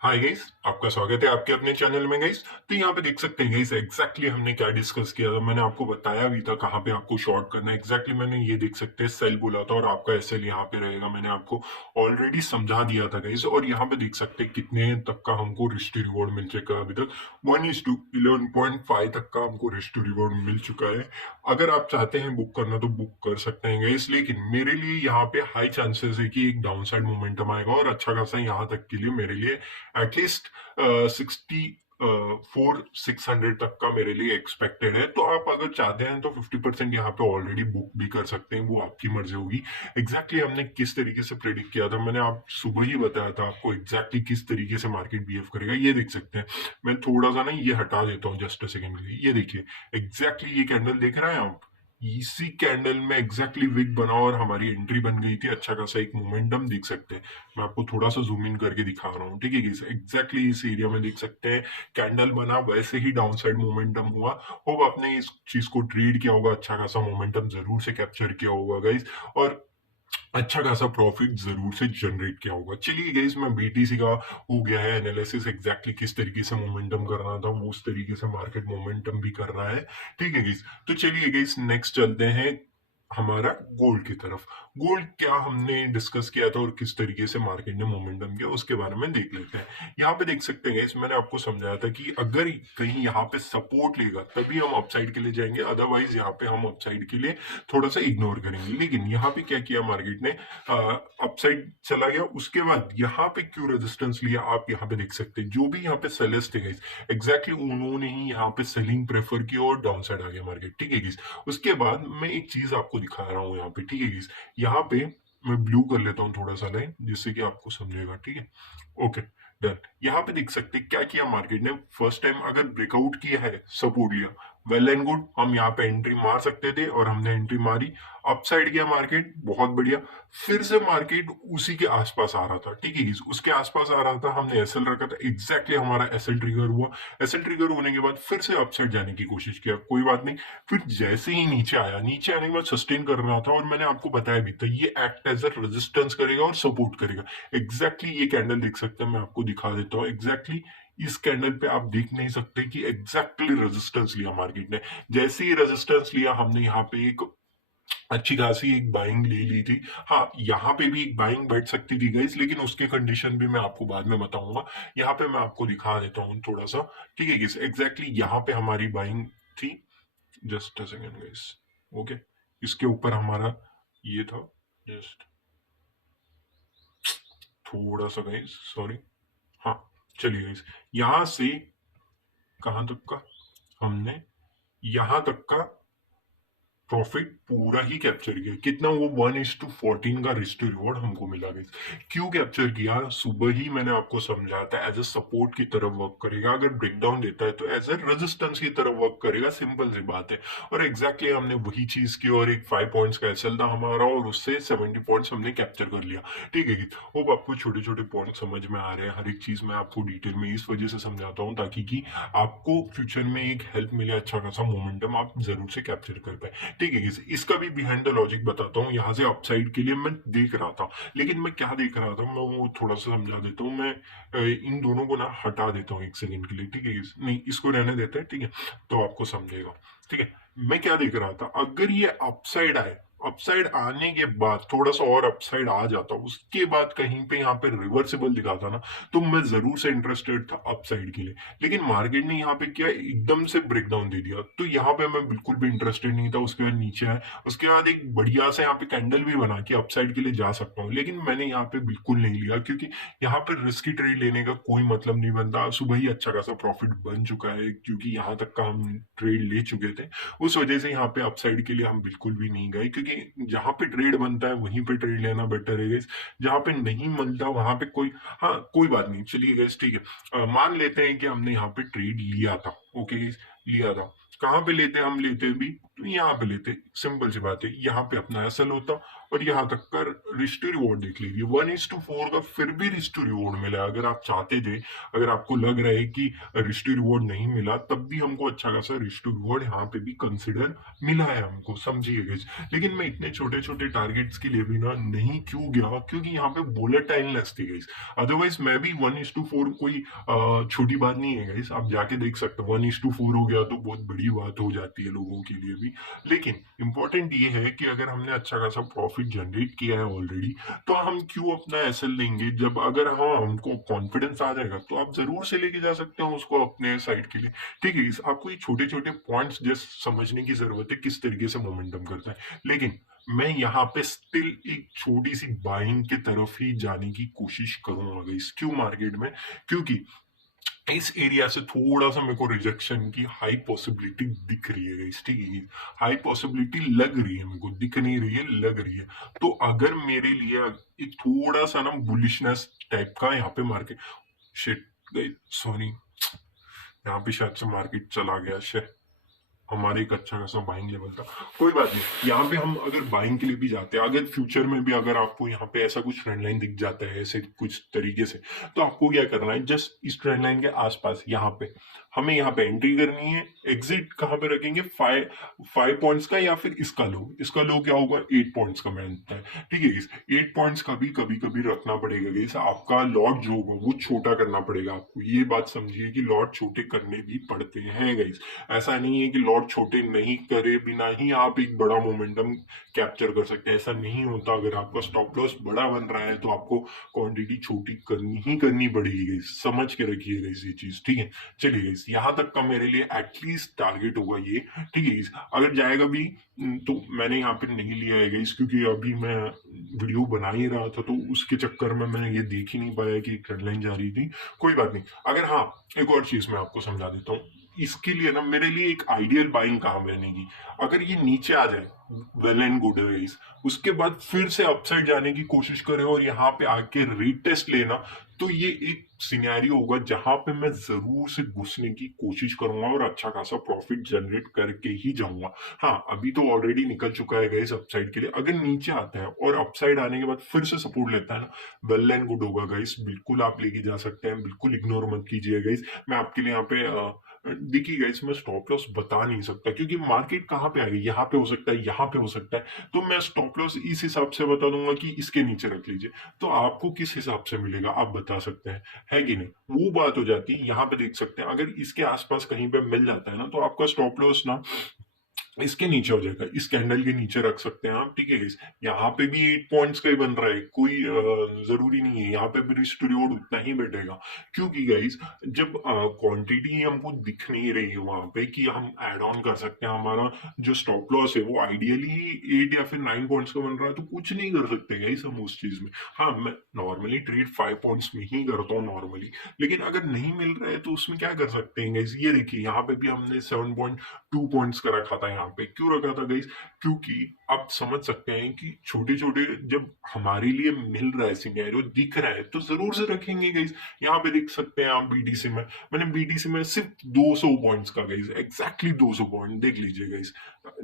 Hi guys, आपका स्वागत है आपके अपने चैनल में गाइस। तो यहाँ पे देख सकते हैं गाइस एग्जैक्टली हमने क्या डिस्कस किया था। मैंने आपको बताया भी था कहाँ पे आपको शॉर्ट करना है। एग्जैक्टली मैंने ये देख सकते हैं सेल बोला था और आपका एसएल यहाँ पे रहेगा। मैंने आपको ऑलरेडी समझा दिया था गाइस। और यहाँ पे देख सकते हैं कितने तक का हमको रिस्ट रिवॉर्ड मिल चुका है अभी तक। 1:11.5 तक का हमको रिस्ट रिवॉर्ड मिल चुका है। अगर आप चाहते हैं बुक करना तो बुक कर सकते हैं गाइस, लेकिन मेरे लिए यहाँ पे हाई चांसेस है कि एक डाउन साइड मोमेंटम आएगा और अच्छा खासा यहाँ तक के लिए मेरे लिए एटलीस्ट 600 तक का मेरे लिए एक्सपेक्टेड है। तो आप अगर चाहते हैं तो 50% यहाँ पे ऑलरेडी बुक भी कर सकते हैं, वो आपकी मर्जी होगी। हमने किस तरीके से प्रेडिक्ट किया था, मैंने आप सुबह ही बताया था आपको किस तरीके से मार्केट बिहेव करेगा। ये देख सकते हैं। मैं थोड़ा सा ना ये हटा देता हूँ जस्ट अ सेकंड के लिए। ये देखिए ये कैंडल देख रहे हैं आप। इसी कैंडल में विक बना और हमारी एंट्री बन गई थी। अच्छा खासा एक मोमेंटम देख सकते हैं। मैं आपको थोड़ा सा जूम इन करके दिखा रहा हूँ, ठीक है। इस एरिया में देख सकते हैं कैंडल बना, वैसे ही डाउन साइड मोमेंटम हुआ। होप आपने इस चीज को ट्रेड किया होगा, अच्छा खासा मोमेंटम जरूर से कैप्चर किया होगा गाइस। और अच्छा खासा प्रॉफिट जरूर से जनरेट किया होगा। चलिए गाइस, मैं बीटीसी का हो गया है एनालिसिस। किस तरीके से मोमेंटम कर रहा था वो उस तरीके से मार्केट मोमेंटम भी कर रहा है, ठीक है गाइस। तो चलिए गाइस नेक्स्ट चलते हैं हमारा गोल्ड की तरफ। गोल्ड क्या हमने डिस्कस किया था और किस तरीके से मार्केट ने मोमेंटम किया उसके बारे में देख लेते हैं। यहाँ पे देख सकते हैं मैंने आपको समझाया था कि अगर कहीं यहाँ पे सपोर्ट लेगा तभी हम अपसाइड के लिए जाएंगे, अदरवाइज यहाँ पे हम अपसाइड के लिए थोड़ा सा इग्नोर करेंगे। लेकिन यहाँ पे क्या किया मार्केट ने, अपसाइड चला गया। उसके बाद यहाँ पे क्यों रेजिस्टेंस लिया आप यहाँ पे देख सकते हैं। जो भी यहाँ पे सेलर्स थे उन्होंने ही यहाँ पे सेलिंग प्रेफर किया और डाउन साइड आ गया मार्केट, ठीक है। उसके बाद मैं एक चीज आपको दिखा रहा हूँ यहाँ पे, ठीक है। यहाँ पे मैं ब्लू कर लेता हूँ थोड़ा सा लाइन, जिससे कि आपको समझेगा, ठीक है। Okay, done. यहाँ पे देख सकते हैं क्या किया मार्केट ने। फर्स्ट टाइम अगर ब्रेकआउट किया है, सपोर्ट लिया, वेल एंड गुड, हम यहाँ पे एंट्री मार सकते थे और हमने एंट्री मारी। अपसाइड गया मार्केट, बहुत बढ़िया। फिर से मार्केट उसी के आसपास आ रहा था, ठीक है। उसके आसपास आ रहा था, हमने एसएल रखा था। हमारा एसएल ट्रिगर हुआ। एसएल ट्रिगर होने के बाद फिर से अपसाइड जाने की कोशिश किया, कोई बात नहीं। फिर जैसे ही नीचे आया, नीचे आने के बाद सस्टेन कर रहा था और मैंने आपको बताया भी था ये एक्ट एज अ रेजिस्टेंस करेगा और सपोर्ट करेगा। ये कैंडल देख सकते हैं, मैं आपको दिखा देता हूँ। इस कैंडल पे आप देख नहीं सकते कि रेजिस्टेंस लिया मार्केट ने। जैसे ही रेजिस्टेंस लिया, हमने यहाँ पे एक अच्छी खासी एक बाइंग ले ली थी। हाँ, यहाँ पे भी एक बाइंग बैठ सकती थी गाइस, लेकिन उसके कंडीशन भी मैं आपको बाद में बताऊंगा। यहाँ पे मैं आपको दिखा देता हूँ थोड़ा सा, ठीक है। यहाँ पे हमारी बाइंग थी। Just a second guys. Okay, इसके ऊपर हमारा ये था। जस्ट थोड़ा सा गाइस, सॉरी। हाँ, चलिए गाइस, यहाँ से कहाँ तक का हमने, यहाँ तक का प्रॉफिट पूरा ही कैप्चर किया। कितना, वो 1:14 का रिस्ट रिवॉर्ड हमको मिला गाइस। क्यों कैप्चर किया, सुबह ही मैंने आपको समझाया था एज अ सपोर्ट की तरफ वर्क करेगा। अगर ब्रेकडाउन देता है तो एज अ रेजिस्टेंस की तरफ वर्क करेगा, सिंपल सी बात है। और हमने वही चीज की और एक 5 पॉइंट्स का एसएल था हमारा और उससे 70 पॉइंट्स हमने कैप्चर कर लिया, ठीक है। होप आपको छोटे छोटे पॉइंट समझ में आ रहे हैं। हर एक चीज मैं आपको डिटेल में इस वजह से समझाता हूँ ताकि कि आपको फ्यूचर में एक हेल्प मिले, अच्छा खासा मोमेंटम आप जरूर से कैप्चर कर पाए, ठीक है। इसका भी बिहाइंड द लॉजिक बताता हूँ। यहाँ से अपसाइड के लिए मैं देख रहा था, लेकिन मैं क्या देख रहा था मैं वो थोड़ा सा समझा देता हूँ। मैं इन दोनों को ना हटा देता हूँ एक सेकंड के लिए, ठीक है। नहीं, इसको रहने देते हैं, ठीक है, तो आपको समझेगा, ठीक है। मैं क्या देख रहा था, अगर ये अपसाइड आए, अपसाइड आने के बाद थोड़ा सा और अपसाइड आ जाता, उसके बाद कहीं पे यहाँ पे रिवर्सिबल दिखाता ना, तो मैं जरूर से इंटरेस्टेड था अपसाइड के लिए। लेकिन मार्केट ने यहाँ पे क्या एकदम से ब्रेकडाउन दे दिया, तो यहाँ पे मैं बिल्कुल भी इंटरेस्टेड नहीं था। उसके बाद नीचे आया, उसके बाद एक बढ़िया से यहाँ पे कैंडल भी बना के अपसाइड के लिए जा सकता हूँ, लेकिन मैंने यहाँ पे बिल्कुल नहीं लिया क्योंकि यहाँ पे रिस्की ट्रेड लेने का कोई मतलब नहीं बनता। सुबह ही अच्छा खासा प्रॉफिट बन चुका है क्योंकि यहाँ तक का हम ट्रेड ले चुके थे। उस वजह से यहाँ पे अपसाइड के लिए हम बिल्कुल भी नहीं गए, क्योंकि जहां पे ट्रेड बनता है वहीं पे ट्रेड लेना बेटर है गाइस। जहां पे नहीं मिलता वहां पे कोई, हाँ कोई बात नहीं, चलिए गाइस, ठीक है। मान लेते हैं कि हमने यहाँ पे ट्रेड लिया था, ओके गाइस, लिया था। कहाँ पे लेते, हम लेते भी तो यहाँ पे लेते, सिंपल सी बात है। यहाँ पे अपना एसएल होता और यहाँ तक का रिस्क टू रिवॉर्ड देख लीजिए, 1:4 का फिर भी रिस्क टू रिवॉर्ड मिला। अगर आप चाहते थे, अगर आपको लग रहा है कि रिस्क टू रिवॉर्ड नहीं मिला, तब भी हमको अच्छा खासा रिस्क टू रिवॉर्ड यहाँ पे भी कंसिडर मिला है हमको, समझिए गाइस। लेकिन मैं इतने छोटे छोटे टारगेट्स के लिए भी ना नहीं क्यों गया, क्योंकि यहाँ पे वोलेटाइलनेस थी गाइस। अदरवाइज मैं भी 1:4 कोई छोटी बात नहीं है गाइस, आप जाके देख सकते हो। 1:4 हो गया तो बहुत बड़ी बात हो जाती है लोगों के लिए भी। लेकिन इंपॉर्टेंट ये है कि अगर हमने अच्छा खासा प्रॉफिट जनरेट किया है ऑलरेडी, तो हम क्यों अपना एसएल लेंगे। जब अगर हाँ हमको कॉन्फिडेंस आ जाएगा तो आप जरूर से लेके जा सकते हो उसको अपने साइड के लिए। ठीक है, आपको ये छोटे छोटे पॉइंट्स जस्ट समझने की जरूरत है किस तरीके से मोमेंटम करता है। लेकिन मैं यहाँ पे स्टिल एक छोटी सी बाइंग की तरफ ही जाने की कोशिश करूंगा इस क्यों मार्केट में, क्योंकि इस एरिया से थोड़ा सा मेरे को रिजेक्शन की हाई पॉसिबिलिटी दिख रही है इस, ठीक है। हाई पॉसिबिलिटी लग रही है, मेरे को दिख नहीं रही है, लग रही है। तो अगर मेरे लिए एक थोड़ा सा ना बुलिशनेस टाइप का यहाँ पे मार्केट, शिट सॉरी, यहाँ पे शायद से मार्केट चला गया, शिट। हमारे एक अच्छा खासा बाइंग लेवल था, कोई बात नहीं। यहाँ पे हम अगर बाइंग के लिए भी जाते हैं, अगर फ्यूचर में भी अगर आपको यहाँ पे ऐसा कुछ ट्रेंड लाइन दिख जाता है ऐसे कुछ तरीके से, तो आपको क्या करना है, जस्ट इस ट्रेंड लाइन के आसपास यहाँ पे हमें यहाँ पे एंट्री करनी है। एग्जिट कहाँ पे रखेंगे, 5 पॉइंट्स का, या फिर इसका लो क्या होगा, 8 पॉइंट्स का मिलता है। ठीक है, इस 8 पॉइंट्स का भी कभी कभी रखना पड़ेगा गाइस। आपका लॉट जो होगा वो छोटा करना पड़ेगा आपको, ये बात समझिए कि लॉट छोटे करने भी पड़ते हैं गाइस। ऐसा नहीं है कि लॉट छोटे नहीं करे बिना ही आप एक बड़ा मोमेंटम कैप्चर कर सकते हैं, ऐसा नहीं होता। अगर आपका स्टॉप लॉस बड़ा बन रहा है तो आपको क्वांटिटी छोटी करनी पड़ेगी गाइस, समझ के रखिए गाइस ये चीज, ठीक है। चलिए गाइस, यहाँ तक का मेरे लिए एटलीस्ट टारगेट होगा ये, ठीक है गाइस। अगर जाएगा भी तो मैंने यहाँ पे नहीं लिया है गाइस, क्योंकि अभी मैं वीडियो बना ही रहा था, तो उसके चक्कर में मैंने ये देख ही नहीं पाया कि ट्रेंड लाइन जा रही थी। कोई बात नहीं। अगर हाँ, एक और चीज मैं आपको समझा देता हूँ, इसके लिए ना मेरे लिए एक आइडियल बाइंग कहाँ बनेगी, अगर ये नीचे आ जाए, वेल एंड गुड है गाइस। उसके बाद फिर से अपसाइड जाने की कोशिश करें और यहाँ पे आके रीटेस्ट लेना, तो ये एक सिनेरियो होगा जहां पे मैं जरूर से घुसने की कोशिश करूंगा और अच्छा खासा प्रॉफिट जनरेट करके ही जाऊंगा। हाँ, अभी तो ऑलरेडी निकल चुका है गाइस अपसाइड के लिए। अगर नीचे आता है और अपसाइड आने के बाद फिर से सपोर्ट लेता है ना, वेल एंड गुड होगा गाइस, बिल्कुल आप लेके जा सकते हैं, बिल्कुल इग्नोर मत कीजिए गाइस। मैं आपके लिए यहाँ पे देखिए गाइस, मैं स्टॉप लॉस बता नहीं सकता, क्योंकि मार्केट कहाँ पे आ गई, यहाँ पे हो सकता है, यहाँ पे हो सकता है। तो मैं स्टॉप लॉस इस हिसाब से बता दूंगा कि इसके नीचे रख लीजिए। तो आपको किस हिसाब से मिलेगा आप बता सकते हैं, है कि नहीं। वो बात हो जाती है। यहाँ पे देख सकते हैं, अगर इसके आसपास कहीं पे मिल जाता है ना, तो आपका स्टॉप लॉस ना इसके नीचे हो जाएगा, इस कैंडल के नीचे रख सकते हैं आप, ठीक है गाइस। यहाँ पे भी 8 पॉइंट्स का ही बन रहा है, कोई जरूरी नहीं है, यहाँ पे भी रिस्क टू रिवॉर्ड उतना ही बैठेगा। क्योंकि गाइस, जब क्वांटिटी हमको दिख नहीं रही है वहां पे कि हम ऐड ऑन कर सकते हैं, हमारा जो स्टॉप लॉस है वो आइडियली 8 या फिर 9 पॉइंट्स का बन रहा है, तो कुछ नहीं कर सकते गाइस हम उस चीज में। हाँ, मैं नॉर्मली ट्रेड 5 पॉइंट्स में ही करता हूँ नॉर्मली, लेकिन अगर नहीं मिल रहा है तो उसमें क्या कर सकते हैं गाइस। ये देखिए, यहाँ पे भी हमने 7.2 पॉइंट्स का रखा था। यहाँ पे क्यों रखा था गाइस, क्योंकि आप समझ सकते हैं कि छोटे छोटे जब हमारे लिए मिल रहा है, सिनेरियो दिख रहा है, तो जरूर से रखेंगे गाइस। यहाँ पे देख सकते हैं आप बीटीसी में, मैंने बीटीसी में सिर्फ 200 पॉइंट्स का गाइस, एग्जैक्टली 200 पॉइंट देख लीजिए गाइस।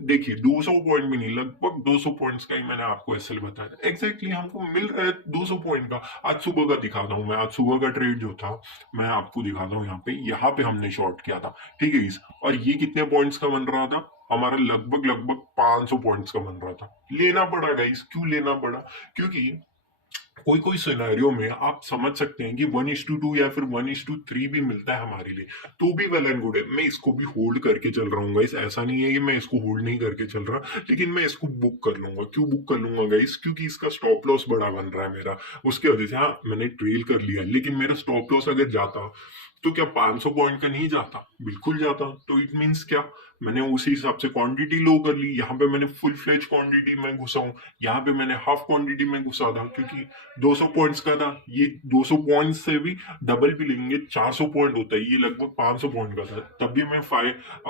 देखिए 200 पॉइंट भी नहीं, लगभग 200 पॉइंट्स का ही मैंने आपको एसएल बताया, एग्जैक्टली हमको मिल रहा है 200 पॉइंट का। आज सुबह का दिखाता हूँ मैं, आज सुबह का ट्रेड जो था मैं आपको दिखाता हूँ। यहाँ पे हमने शॉर्ट किया था, ठीक है गाइस। और ये कितने पॉइंट्स का बन रहा था, हमारा लगभग लगभग 500 पॉइंट्स का बन रहा था। लेना पड़ा गाइस, क्यों लेना पड़ा, क्योंकि कोई कोई सिनेरियो में आप समझ सकते हैं कि 1:2 या फिर 1:3 भी मिलता है हमारे लिए, तो भी वेल एंड गुड है। मैं इसको भी होल्ड करके चल रहा हूँ गाइस, ऐसा नहीं है कि मैं इसको होल्ड नहीं करके चल रहा, लेकिन मैं इसको बुक कर लूंगा। क्यों बुक कर लूंगा गाइस, क्योंकि इसका स्टॉप लॉस बड़ा बन रहा है मेरा, उसकी वजह से। हाँ, मैंने ट्रेल कर लिया, लेकिन मेरा स्टॉप लॉस अगर जाता तो क्या 500 पॉइंट का नहीं जाता, बिल्कुल जाता। तो इट मीन्स क्या, मैंने उसी हिसाब से क्वांटिटी लो कर ली। यहाँ पे मैंने फुल फ्लेज क्वांटिटी में घुसा हूँ, यहाँ पे मैंने हाफ क्वांटिटी में घुसा था, क्योंकि 200 पॉइंट्स का था। ये 200 पॉइंट्स से भी डबल भी लेंगे 400 पॉइंट होता है, ये लगभग 500 पॉइंट का था। तब भी मैं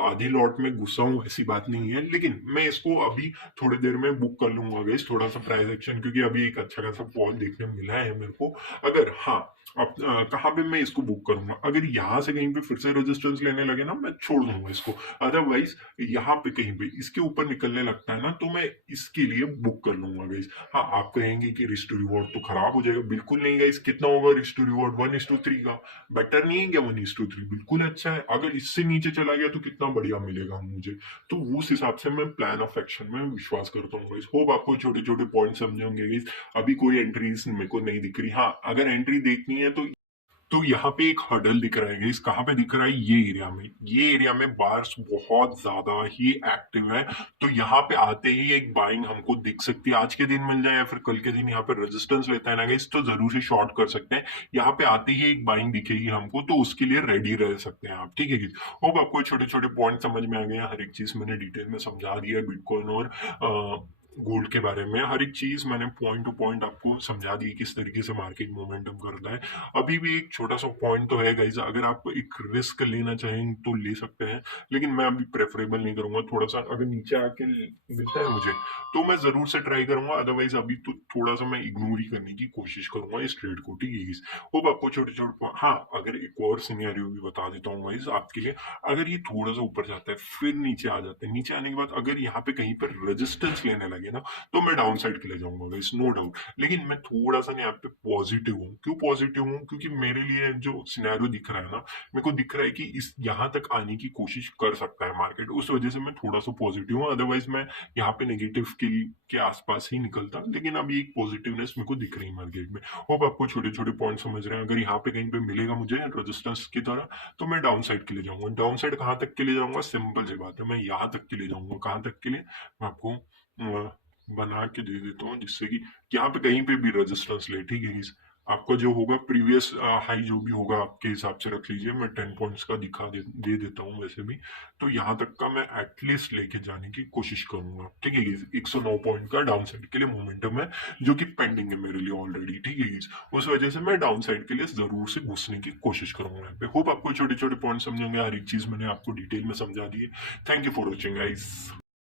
आधी लॉट में घुसा हूँ, ऐसी बात नहीं है। लेकिन मैं इसको अभी थोड़ी देर में बुक कर लूंगा गाइस, थोड़ा सा प्राइस एक्शन, क्योंकि अभी एक अच्छा खासा फॉल देखने मिला है मेरे को। अगर हाँ अब कहाँ पे मैं इसको बुक करूंगा? अगर यहाँ से कहीं पे फिर से रेजिस्टेंस लेने लगे ना, मैं छोड़ दूंगा इसको। अदरवाइज यहाँ पे कहीं पे इसके ऊपर निकलने लगता है ना, तो मैं इसके लिए बुक कर लूंगा गाइस। हाँ, आप कहेंगे कि रिस्क टू रिवॉर्ड तो खराब हो जाएगा। बिल्कुल नहीं गाइस। कितना होगा रिस्क टू रिवॉर्ड? 1:3 का। बेटर नहीं है क्या 1:3? बिल्कुल अच्छा है। अगर इससे नीचे चला गया तो कितना बढ़िया मिलेगा मुझे। तो उस हिसाब से मैं प्लान ऑफ एक्शन में विश्वास करता हूँ गाइस। होप आपको छोटे छोटे पॉइंट समझे होंगे गाइस। अभी कोई एंट्रीज मेरे को नहीं दिख रही। हाँ, अगर एंट्री देखनी है तो यहाँ पे एक हडल दिख रहा है गाइस। कहाँ पे दिख रहा है? ये एरिया में बार्स बहुत ज्यादा ही एक्टिव है। तो यहाँ पे आते ही एक बाइंग हमको दिख सकती है। आज के दिन मिल जाए या फिर कल के दिन यहाँ पे रेजिस्टेंस लेता है ना गाइस, तो जरूर से शॉर्ट कर सकते हैं। यहाँ पे आते ही एक बाइंग दिखेगी हमको, तो उसके लिए रेडी रह सकते हैं आप। ठीक है गाइस। होप आपको छोटे छोटे पॉइंट समझ में आ गए हैं। हर एक चीज मैंने डिटेल में समझा दिया है, बिटकॉइन और गोल्ड के बारे में। हर एक चीज मैंने पॉइंट टू पॉइंट आपको समझा दी, किस तरीके से मार्केट मोमेंटम करता है। अभी भी एक छोटा सा पॉइंट तो है गाइज, अगर आप एक रिस्क लेना चाहें तो ले सकते हैं, लेकिन मैं अभी प्रेफरेबल नहीं करूंगा। थोड़ा सा अगर नीचे आके मिलता है मुझे तो मैं जरूर से ट्राई करूंगा। अदरवाइज अभी तो थोड़ा सा मैं इग्नोर ही करने की कोशिश करूंगा इस ट्रेड को। ठीक है guys? होप आपको छोटे छोटे, हाँ अगर एक और सिनेरियो भी बता देता हूँ गाइज आपके लिए। अगर ये थोड़ा सा ऊपर जाता है फिर नीचे आ जाता है, नीचे आने के बाद अगर यहाँ पे कहीं पर रेजिस्टेंस लेने लगे ना, तो मैं डाउन साइड के लिए जाऊंगा गाइस, नो डाउट। लेकिन मैं थोड़ा सा ना यहाँ पे पॉजिटिव हूँ। क्यों पॉजिटिव हूँ? क्योंकि मेरे लिए जो सिनेरियो दिख रहा है ना, मेरे को दिख रहा है कि इस यहाँ तक आने की कोशिश कर सकता है मार्केट। उस वजह से मैं थोड़ा सा पॉजिटिव हूँ। अदरवाइज मैं यहाँ पे नेगेटिव के आसपास ही निकलता। लेकिन अभी एक पॉजिटिवनेस मेरे को दिख रही है मार्केट में। होप आपको छोटे छोटे पॉइंट समझ रहे हैं। अगर यहाँ पे कहीं पे मिलेगा मुझे रेजिस्टेंस की तरह, तो मैं डाउन साइड के लिए जाऊंगा। डाउन साइड कहाँ तक के लिए जाऊंगा? सिंपल सी बात है, मैं यहाँ तक के लिए जाऊंगा। कहाँ तक के लिए? मैं आपको बना के दे देता हूँ, जिससे कि यहाँ पे कहीं पे भी रेजिस्टेंस ले। ठीक है guys? आपका जो होगा प्रीवियस हाई जो भी होगा आपके हिसाब से रख लीजिए। मैं 10 पॉइंट्स का दे देता हूँ वैसे भी। तो यहाँ तक का मैं एटलीस्ट लेके जाने की कोशिश करूंगा। ठीक है guys? 109 पॉइंट का डाउन साइड के लिए मोमेंटम है, जो कि पेंडिंग है मेरे लिए ऑलरेडी। ठीक है guys? उस वजह से मैं डाउन साइड के लिए जरूर से घुसने की कोशिश करूंगा यहाँ पे। होप आपको छोटे छोटे पॉइंट समझेंगे। हर एक चीज मैंने आपको डिटेल में समझा दी है। Thank you for watching guys.